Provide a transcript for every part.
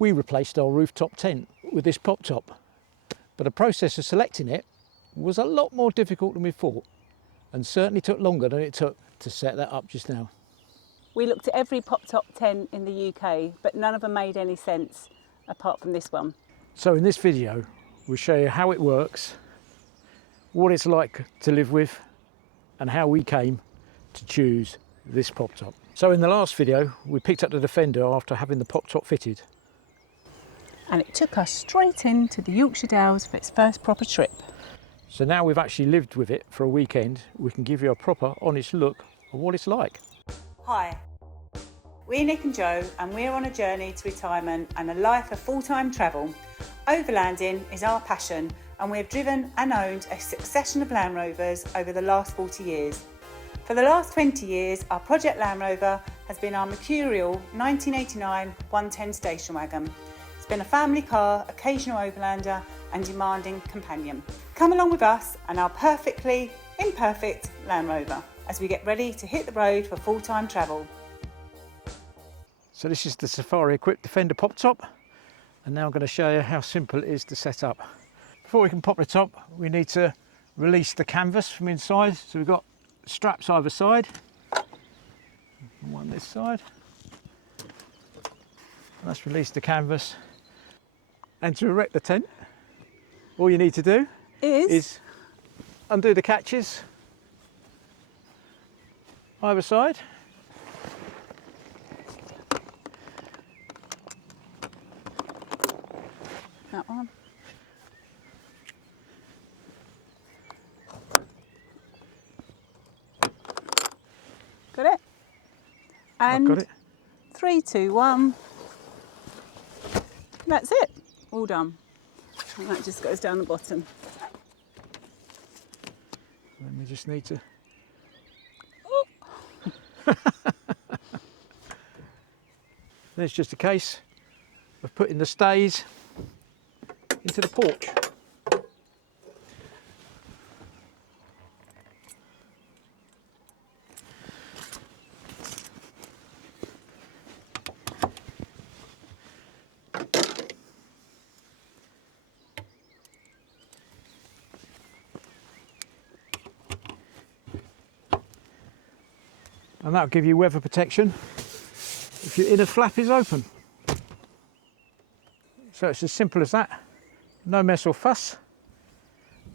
We replaced our rooftop tent with this pop top, but the process of selecting it was a lot more difficult than we thought, and certainly took longer than it took to set that up just now. We looked at every pop top tent in the UK, but none of them made any sense apart from this one. So in this video, we'll show you how it works, what it's like to live with, and how we came to choose this pop top. So in the last video, we picked up the Defender after having the pop top fitted. And it took us straight into the Yorkshire Dales for its first proper trip. So now we've actually lived with it for a weekend, we can give you a proper, honest look at what it's like. Hi, we're Nick and Joe, and we're on a journey to retirement and a life of full-time travel. Overlanding is our passion, and we've driven and owned a succession of Land Rovers over the last 40 years. For the last 20 years, our Project Land Rover has been our mercurial 1989 110 station wagon. It's been a family car, occasional overlander and demanding companion. Come along with us and our perfectly imperfect Land Rover as we get ready to hit the road for full-time travel. So this is the Safari equipped Defender pop top, and now I'm going to show you how simple it is to set up. Before we can pop the top, we need to release the canvas from inside. So we've got straps either side, one this side. Let's release the canvas. And to erect the tent, all you need to do is undo the catches either side. That one. Got it? And I've got it. 3, 2, 1. That's it. All done. And that just goes down the bottom. Then we just need to. Oh. Then it's just a case of putting the stays into the porch. And that'll give you weather protection if your inner flap is open. So it's as simple as that. No mess or fuss.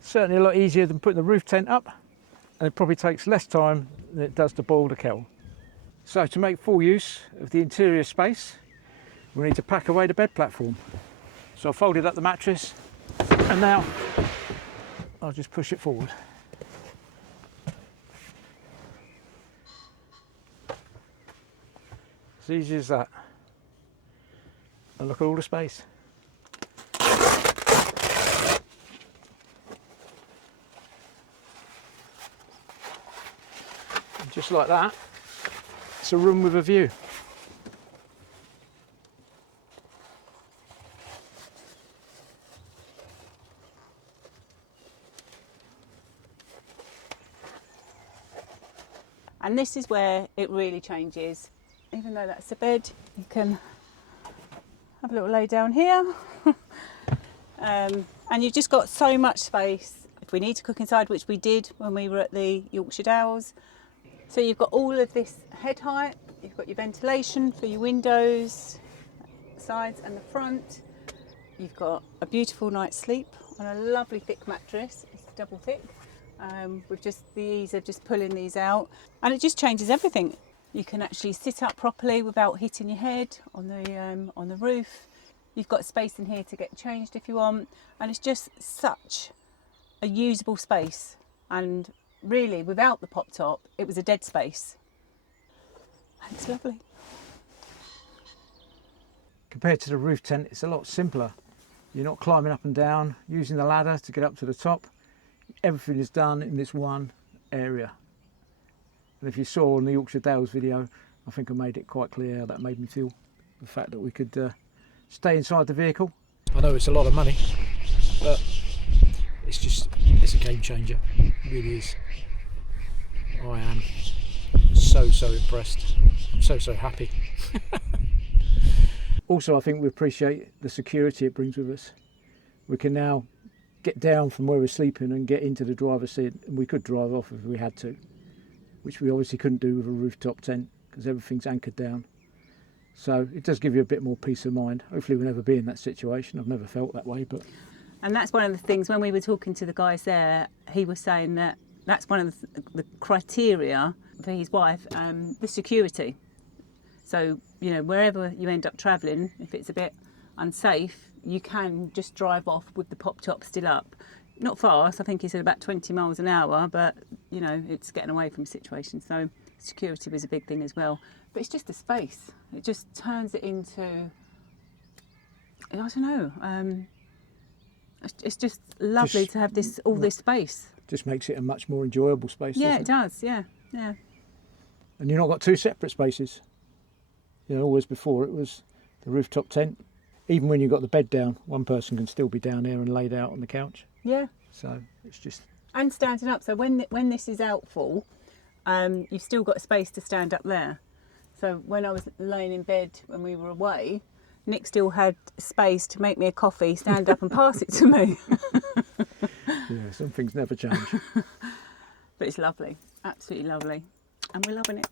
Certainly a lot easier than putting the roof tent up, and it probably takes less time than it does to boil the kettle. So to make full use of the interior space, we need to pack away the bed platform. So I folded up the mattress, and now I'll just push it forward. As easy as that. And look at all the space. And just like that, it's a room with a view. And this is where it really changes. Even though that's the bed, you can have a little lay down here. And you've just got so much space. If we need to cook inside, which we did when we were at the Yorkshire Dales. So you've got all of this head height, you've got your ventilation for your windows, sides and the front. You've got a beautiful night's sleep on a lovely thick mattress. It's double thick. With just the ease of just pulling these out. And it just changes everything. You can actually sit up properly without hitting your head on the roof. You've got space in here to get changed if you want, and it's just such a usable space. And really, without the pop top, it was a dead space. And it's lovely. Compared to the roof tent, it's a lot simpler. You're not climbing up and down, using the ladder to get up to the top. Everything is done in this one area. And if you saw in the Yorkshire Dales video, I think I made it quite clear how that made me feel. The fact that we could stay inside the vehicle. I know it's a lot of money, but it's a game changer. It really is. I am so impressed. I'm so happy. Also, I think we appreciate the security it brings with us. We can now get down from where we're sleeping and get into the driver's seat, and we could drive off if we had to, which we obviously couldn't do with a rooftop tent because everything's anchored down. So it does give you a bit more peace of mind. Hopefully we'll never be in that situation. I've never felt that way, but... And that's one of the things, when we were talking to the guys there, he was saying that that's one of the criteria for his wife, the security. So, you know, wherever you end up travelling, if it's a bit unsafe, you can just drive off with the pop top still up. Not fast, I think he said about 20 miles an hour, but, you know, it's getting away from situations. So security was a big thing as well. But it's just the space. It just turns it into, I don't know, it's just lovely to have this this space. Just makes it a much more enjoyable space. Yeah, it does, yeah. And you've not got two separate spaces. You know, always before it was the rooftop tent. Even when you've got the bed down, one person can still be down there and laid out on the couch. Yeah. So it's just... And standing up. So when this is out full, you've still got space to stand up there. So when I was laying in bed when we were away, Nick still had space to make me a coffee, stand up and pass it to me. Yeah, some things never change. But it's lovely, absolutely lovely. And we're loving it.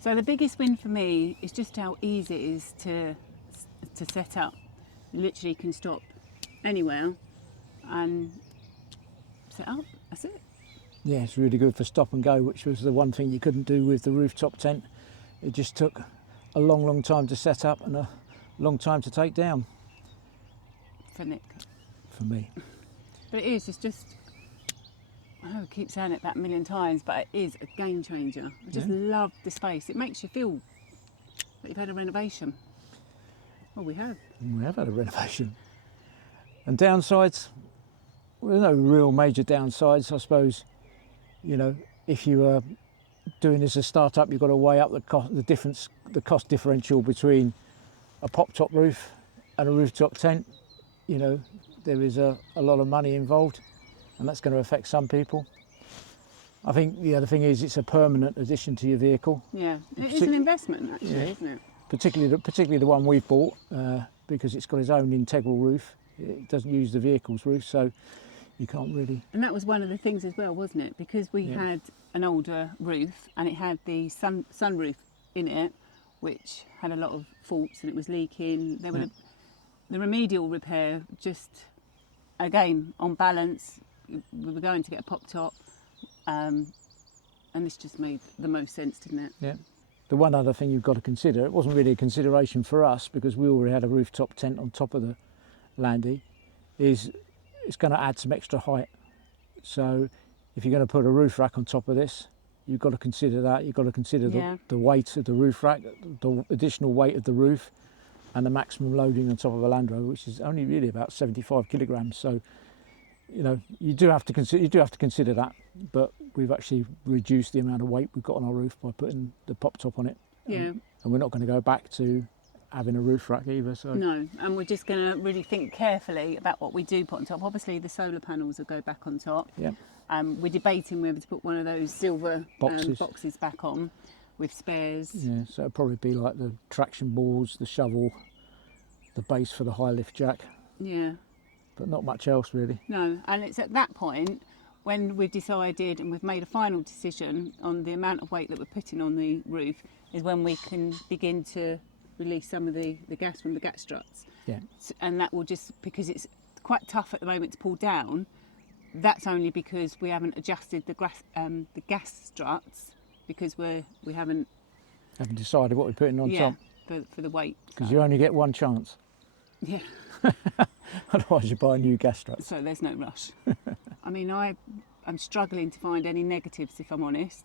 So the biggest win for me is just how easy it is to set up. You literally can stop anywhere and set up, that's it. Yeah, it's really good for stop and go, which was the one thing you couldn't do with the rooftop tent. It just took a long time to set up and a long time to take down. For Nick. For me. But it is, it's just, I know I keep saying it that a million times, but it is a game changer. I just love the space. It makes you feel that you've had a renovation. Well, we have. We have had a renovation. And downsides, well, no real major downsides, I suppose. You know, if you are doing this as a start-up, you've got to weigh up the cost differential between a pop-top roof and a rooftop tent. You know, there is a lot of money involved, and that's going to affect some people. I think the other thing is it's a permanent addition to your vehicle. Yeah, it is an investment actually, isn't it? Particularly the one we've bought, because it's got its own integral roof. It doesn't use the vehicle's roof, so you can't really... And that was one of the things as well, wasn't it? Because we had an older roof and it had the sunroof in it, which had a lot of faults and it was leaking. There were the remedial repair, just again on balance. We were going to get a pop top, and this just made the most sense, didn't it? Yeah. The one other thing you've got to consider, it wasn't really a consideration for us because we already had a rooftop tent on top of the Landy, is it's going to add some extra height. So if you're going to put a roof rack on top of this, you've got to consider that. You've got to consider the weight of the roof rack, the additional weight of the roof, and the maximum loading on top of a Land Rover, which is only really about 75 kilograms. So, you know, you do have to consider that. But we've actually reduced the amount of weight we've got on our roof by putting the pop top on it. Yeah. And we're not going to go back to having a roof rack either. So no, and we're just going to really think carefully about what we do put on top. Obviously, the solar panels will go back on top. Yeah. We're debating whether to put one of those silver boxes back on with spares. Yeah, so it'll probably be like the traction boards, the shovel, the base for the high lift jack. Yeah. But not much else really. No, and it's at that point when we've decided and we've made a final decision on the amount of weight that we're putting on the roof is when we can begin to release some of the gas from the gas struts. Yeah. And that will just, because it's quite tough at the moment to pull down, that's only because we haven't adjusted the gas struts because we haven't decided what we're putting on top. For the weight. Because you only get one chance. Yeah. Otherwise you buy new gas struts. So there's no rush. I mean, I'm struggling to find any negatives, if I'm honest.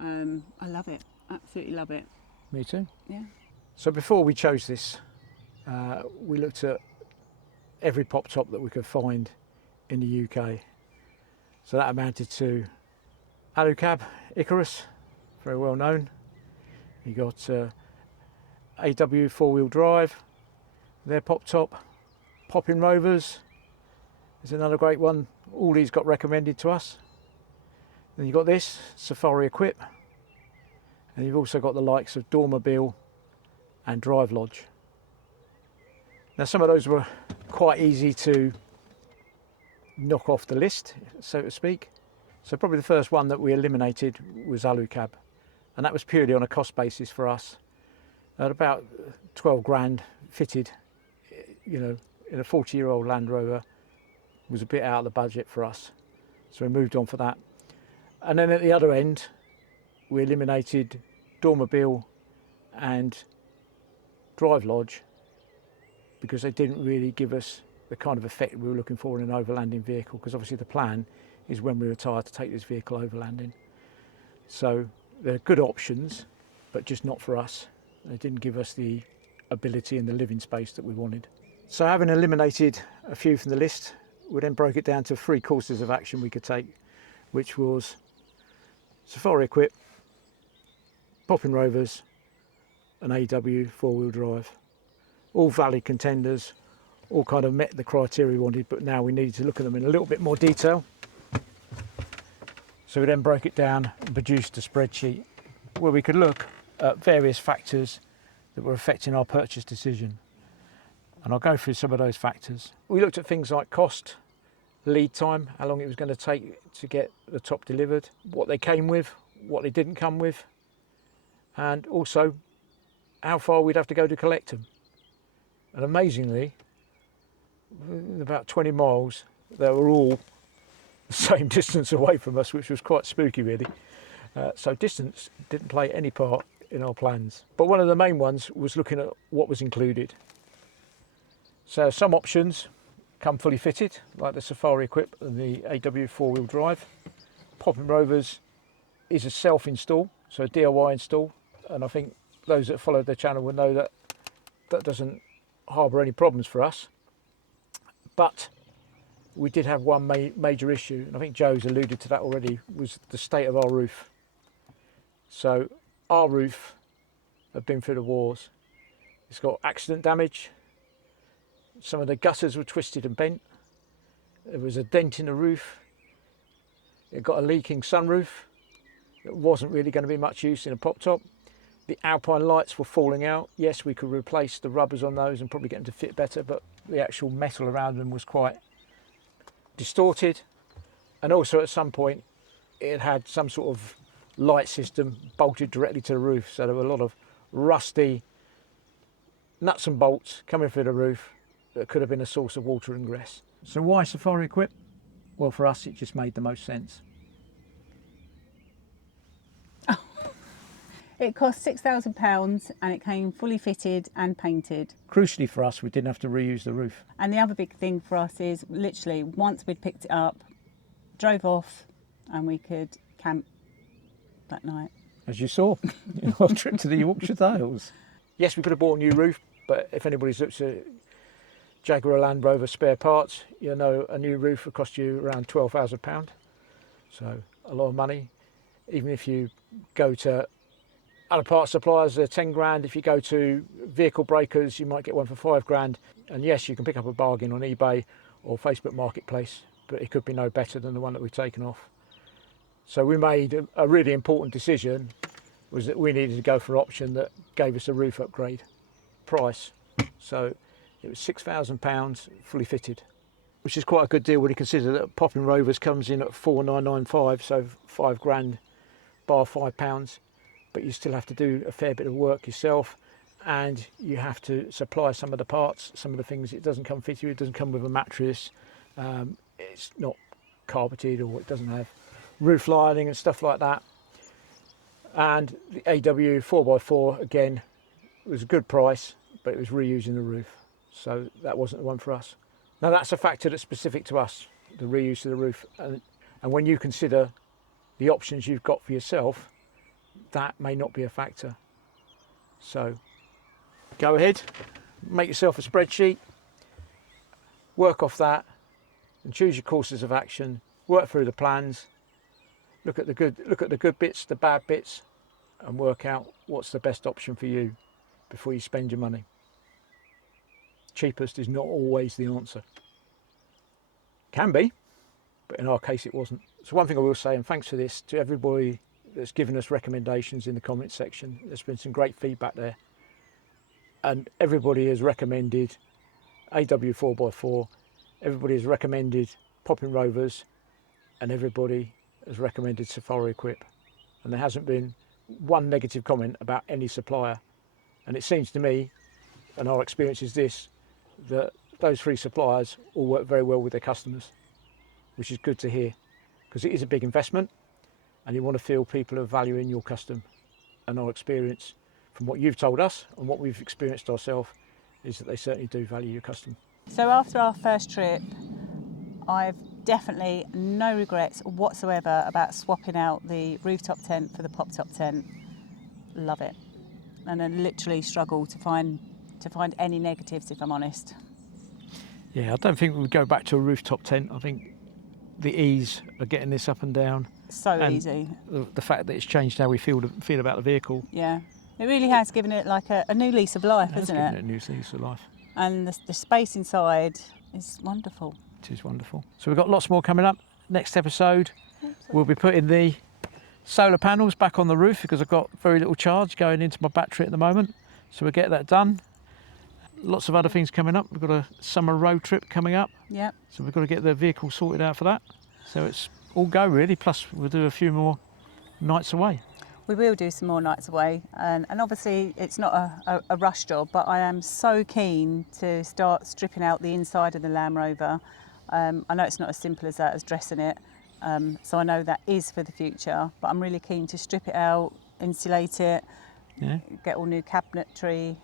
I love it, absolutely love it. Me too. Yeah. So before we chose this, we looked at every pop top that we could find in the UK. So that amounted to Alu-Cab Icarus, very well known. You got AW four-wheel drive, their pop top, Poppin Rovers is another great one. All these got recommended to us. Then you've got this, Safari Equip, and you've also got the likes of Dormobile and Drivelodge. Now some of those were quite easy to knock off the list, so to speak. So probably the first one that we eliminated was Alu-Cab, and that was purely on a cost basis for us. At about 12 grand fitted, you know, in a 40-year-old Land Rover was a bit out of the budget for us. So we moved on for that. And then at the other end, we eliminated Dormobile and Drivelodge because they didn't really give us the kind of effect we were looking for in an overlanding vehicle, because obviously the plan is when we retire to take this vehicle overlanding. So they're good options, but just not for us. They didn't give us the ability and the living space that we wanted. So having eliminated a few from the list, we then broke it down to 3 courses of action we could take, which was Safari Equip, Poppin Rovers and AW 4-wheel drive. All valid contenders, all kind of met the criteria we wanted, but now we needed to look at them in a little bit more detail. So we then broke it down and produced a spreadsheet where we could look at various factors that were affecting our purchase decision. And I'll go through some of those factors. We looked at things like cost, lead time, how long it was going to take to get the top delivered, what they came with, what they didn't come with, and also how far we'd have to go to collect them. And amazingly, in about 20 miles, they were all the same distance away from us, which was quite spooky really. So distance didn't play any part in our plans. But one of the main ones was looking at what was included. So some options come fully fitted, like the Safari Equip and the AW 4-wheel drive. Poppin Rovers is a self-install, so a DIY install, and I think those that followed the channel will know that that doesn't harbour any problems for us. But we did have one major issue, and I think Joe's alluded to that already, was the state of our roof. So our roof had been through the wars. It's got accident damage. Some of the gutters were twisted and bent. There was a dent in the roof. It got a leaking sunroof. It wasn't really going to be much use in a pop top. The Alpine lights were falling out. Yes, we could replace the rubbers on those and probably get them to fit better, but the actual metal around them was quite distorted. And also at some point it had some sort of light system bolted directly to the roof, so there were a lot of rusty nuts and bolts coming through the roof that could have been a source of water ingress. So why Safari Equip? Well, for us it just made the most sense. It cost £6,000 and it came fully fitted and painted. Crucially for us, we didn't have to reuse the roof. And the other big thing for us is literally once we'd picked it up, drove off and we could camp that night. As you saw in our trip to the Yorkshire Dales. Yes, we could have bought a new roof, but if anybody's looked at Jaguar Land Rover spare parts, you know a new roof would cost you around £12,000. So a lot of money. Even if you go to other parts suppliers, they're 10 grand. If you go to vehicle breakers, you might get one for 5 grand. And yes, you can pick up a bargain on eBay or Facebook Marketplace, but it could be no better than the one that we've taken off. So we made a really important decision, was that we needed to go for an option that gave us a roof upgrade price. So it was £6,000 fully fitted, which is quite a good deal when you consider that Poppin Rovers comes in at 4,995, so 5 grand bar £5. But you still have to do a fair bit of work yourself, and you have to supply some of the parts, some of the things. It doesn't come fitted, it doesn't come with a mattress, it's not carpeted, or it doesn't have roof lining and stuff like that. And the AW 4x4 again was a good price, but it was reusing the roof, so that wasn't the one for us. Now that's a factor that's specific to us, the reuse of the roof, and when you consider the options you've got for yourself, that may not be a factor. So go ahead, make yourself a spreadsheet, work off that and choose your courses of action, work through the plans, look at the good bits, the bad bits, and work out what's the best option for you before you spend your money. Cheapest is not always the answer. Can be, but in our case it wasn't. So one thing I will say, and thanks for this to everybody that's given us recommendations in the comment section. There's been some great feedback there, and everybody has recommended AW 4x4, everybody has recommended Poppin Rovers, and everybody has recommended Safari Equip. And there hasn't been one negative comment about any supplier. And it seems to me, and our experience is this, that those 3 suppliers all work very well with their customers, which is good to hear, because it is a big investment and you want to feel people are valuing your custom. And our experience from what you've told us and what we've experienced ourselves is that they certainly do value your custom. So after our first trip, I've definitely no regrets whatsoever about swapping out the rooftop tent for the pop top tent. Love it. And I literally struggle to find any negatives, if I'm honest. Yeah, I don't think we would go back to a rooftop tent. I think the ease of getting this up and down. So and easy. The fact that it's changed how we feel about the vehicle. Yeah, it really has given it like a new lease of life, isn't it? Given it a new lease of life. And the space inside is wonderful. It is wonderful. So we've got lots more coming up. Next episode, we'll be putting the solar panels back on the roof because I've got very little charge going into my battery at the moment. So we'll get that done. Lots of other things coming up. We've got a summer road trip coming up. Yep. So we've got to get the vehicle sorted out for that. So it's all go really, plus we'll do a few more nights away. We will do some more nights away, and obviously it's not a rush job, but I am so keen to start stripping out the inside of the Land Rover. I know it's not as simple as that, as dressing it, so I know that is for the future, but I'm really keen to strip it out, insulate it, get all new cabinetry,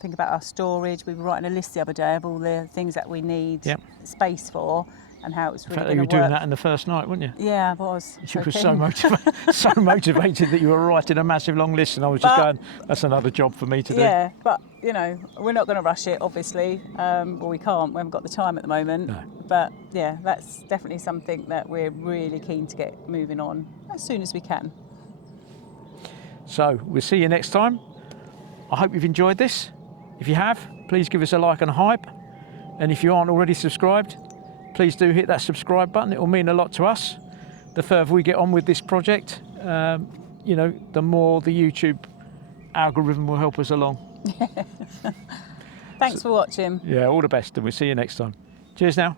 think about our storage. We were writing a list the other day of all the things that we need space for, and how it's really going to work. You were doing that in the first night, weren't you? Yeah, I was. You were so motivated that you were writing a massive long list, and I was just going, that's another job for me to do. Yeah, but you know, we're not going to rush it, obviously. Well, we can't. We haven't got the time at the moment. No. But yeah, that's definitely something that we're really keen to get moving on as soon as we can. So we'll see you next time. I hope you've enjoyed this. If you have, please give us a like and a hype. And if you aren't already subscribed, please do hit that subscribe button. It will mean a lot to us. The further we get on with this project, you know, the more the YouTube algorithm will help us along. Thanks for watching. Yeah, all the best, and we'll see you next time. Cheers now.